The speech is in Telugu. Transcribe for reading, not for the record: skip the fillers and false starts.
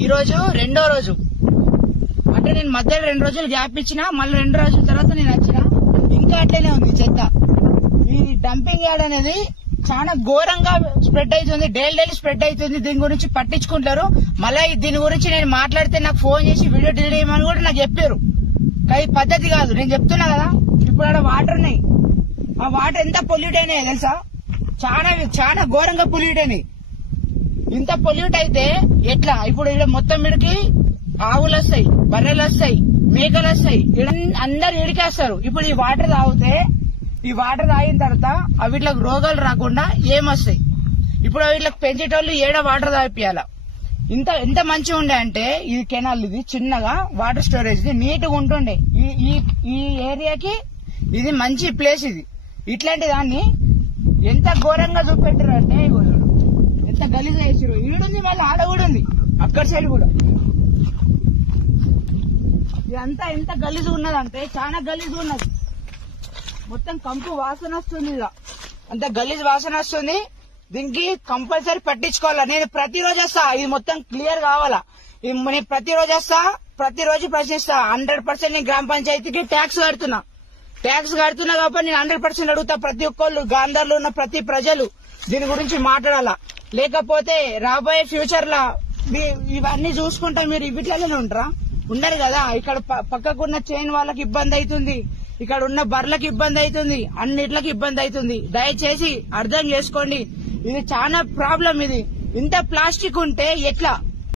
ఈ రోజు రెండో రోజు, అంటే నేను మధ్యలో 2 రోజులు గ్యాప్ ఇచ్చిన, మళ్ళీ 2 రోజుల తర్వాత నేను వచ్చిన, ఇంకా అట్లనే ఉంది చెత్త. ఈ డంపింగ్ యార్డ్ అనేది చాలా ఘోరంగా స్ప్రెడ్ అవుతుంది, డైలీ స్ప్రెడ్ అవుతుంది. దీని గురించి పట్టించుకుంటారు. మళ్ళీ దీని గురించి నేను మాట్లాడితే నాకు ఫోన్ చేసి వీడియో డిలీట్ చేయమని కూడా నాకు చెప్పారు. కానీ పద్ధతి కాదు, నేను చెప్తున్నా కదా. ఇప్పుడు ఆడ వాటర్ ఉన్నాయి, ఆ వాటర్ ఎంత పొల్యూట్ అయినాయి తెలుసా? చాలా చాలా ఘోరంగా పొల్యూట్ అయినాయి. ఇంత పొల్యూట్ అయితే ఎట్లా? ఇప్పుడు ఇక్కడ మొత్తం ఇడికి ఆవులు వస్తాయి, బర్రెలు వస్తాయి, మేకలు వస్తాయి, అందరు ఇడికేస్తారు. ఇప్పుడు ఈ వాటర్ తాగితే, ఈ వాటర్ తాగిన తర్వాత వీటికి రోగాలు రాకుండా ఏమొస్తాయి? ఇప్పుడు వీటికి పెంచేటోళ్ళు ఏడ వాటర్ తాగిపియాల. ఎంత మంచిగా ఉండే అంటే ఈ కెనాల్, ఇది చిన్నగా వాటర్ స్టోరేజ్ నీట్ గా ఉంటుండే. ఈ ఏరియాకి ఇది మంచి ప్లేస్. ఇది ఇట్లాంటి దాన్ని ఎంత ఘోరంగా చూపెట్టారు అంటే ఎంత గలీజ్ వేసారు. ఈడుంది, మళ్ళీ ఆడ కూడా ఉంది, అక్కడ సైడ్ కూడా. ఇదంతా ఎంత గలీజ్ ఉన్నదంటే చాలా గలీజ్ ఉన్నది. మొత్తం కంపు వాసన వస్తుంది, ఇలా అంత గలీజ్ వాసన వస్తుంది. దీనికి కంపల్సరీ పట్టించుకోవాలా. నేను ప్రతిరోజు వస్తా, ఇది మొత్తం క్లియర్ కావాలా. నేను ప్రతిరోజు వస్తా, ప్రతిరోజు ప్రశ్నిస్తా. 100% నేను గ్రామ పంచాయతీకి ట్యాక్స్ కడుతున్నా కాబట్టి నేను 100% అడుగుతా. ప్రతి ఒక్కళ్ళు, గాంధార్లో ఉన్న ప్రతి ప్రజలు దీని గురించి మాట్లాడాలా. లేకపోతే రాబోయే ఫ్యూచర్ లా ఇవన్నీ చూసుకుంటా మీరు వీటిలోనే ఉండరు కదా. ఇక్కడ పక్కకున్న చైన్ వాళ్ళకి ఇబ్బంది అవుతుంది, ఇక్కడ ఉన్న బర్లకు ఇబ్బంది అవుతుంది, అన్నిట్లకి ఇబ్బంది అవుతుంది. దయచేసి అర్థం చేసుకోండి, ఇది చాలా ప్రాబ్లం. ఇది ఇంత ప్లాస్టిక్ ఉంటే ఎట్లా?